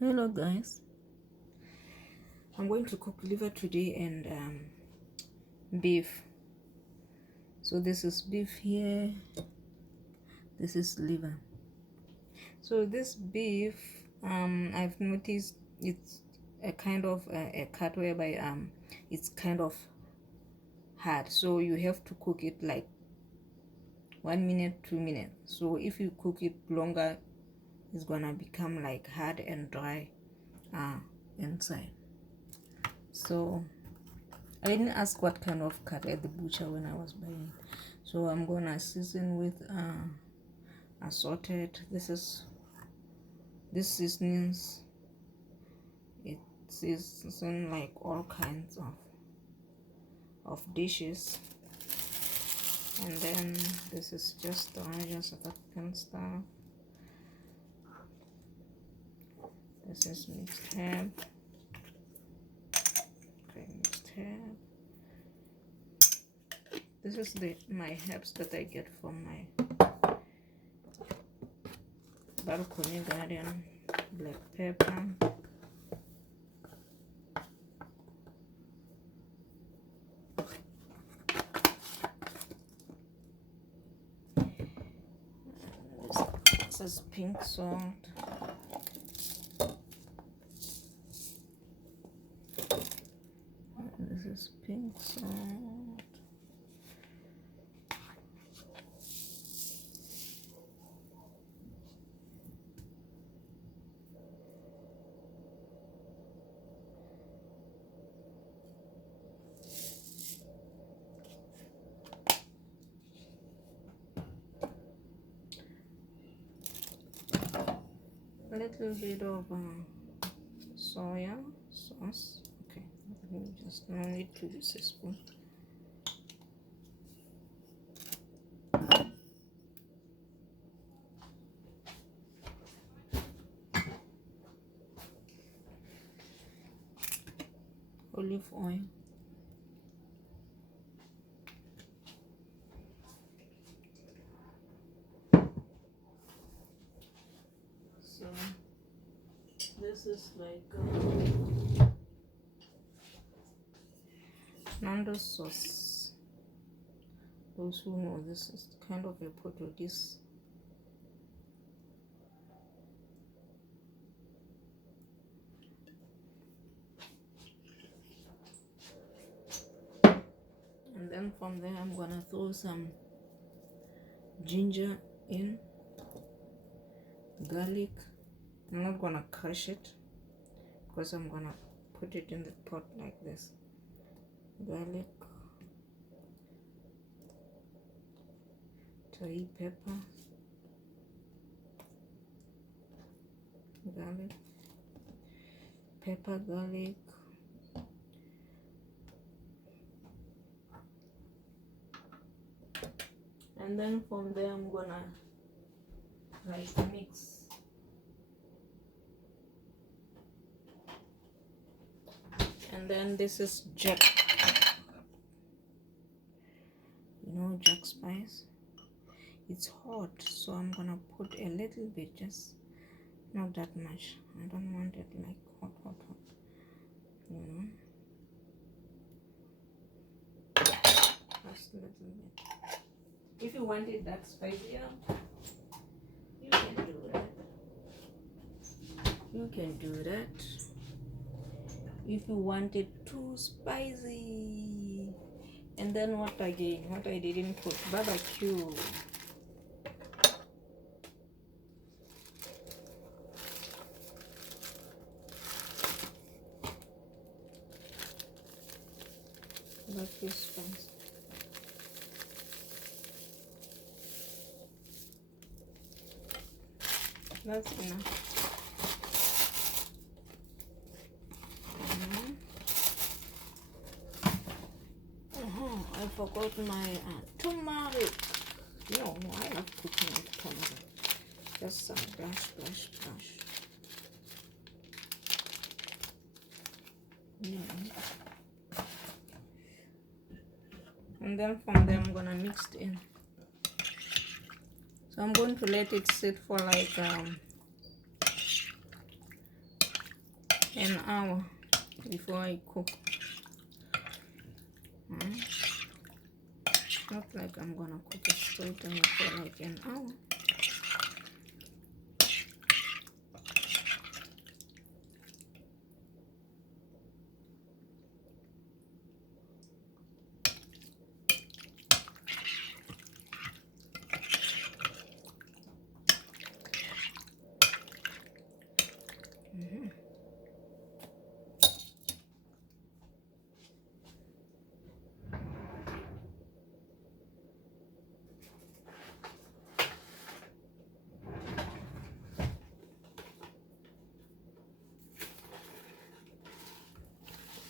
Hello guys, I'm going to cook liver today and beef. So this is beef here, this is liver. So this beef, I've noticed it's a kind of a cut whereby it's kind of hard, so you have to cook it like 1 minute 2 minutes. So if you cook it longer, it's gonna become like hard and dry inside. So I didn't ask what kind of cut at the butcher when I was buying, so I'm gonna season with assorted. This seasonings, it season like all kinds of dishes, and then this is just that kind of stuff. This is mixed herb. Okay, mixed herb. This is my herbs that I get from my balcony garden. Black pepper, this is pink salt, this is pink salt, a little bit of soya sauce. Okay, just no need to use a spoon. Olive oil. So this is like Nando sauce. Those who know, this is kind of a pot of this. And then from there I'm gonna throw some ginger in, garlic. I'm not gonna crush it because I'm gonna put it in the pot like this. Garlic, curry pepper, garlic, pepper, garlic, and then from there I'm gonna like mix. And then this is jack, jack spice. It's hot, so I'm gonna put a little bit, just not that much. I don't want it like hot, just a little bit. If you want it that spicier, you can do that. If you want it too spicy. And then what I didn't put barbecue. Barbecue spice. That's enough. I forgot my turmeric. No, I love cooking with turmeric. Just some brush. And then from there I'm gonna mix it in. So I'm going to let it sit for like an hour before I cook. Not like I'm gonna cook it straight away for like an hour.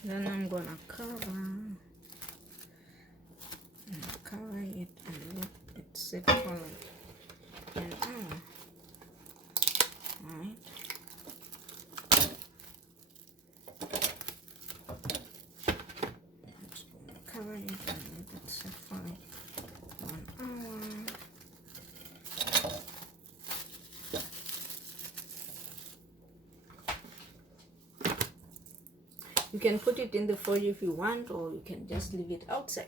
Then I'm gonna cover it and let it sit for like an hour. Alright. Just gonna cover it and let it sit for like 1 hour. You can put it in the fridge if you want, or you can just leave it outside.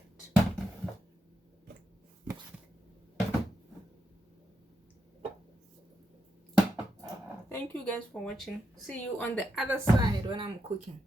Thank you guys for watching. See you on the other side when I'm cooking.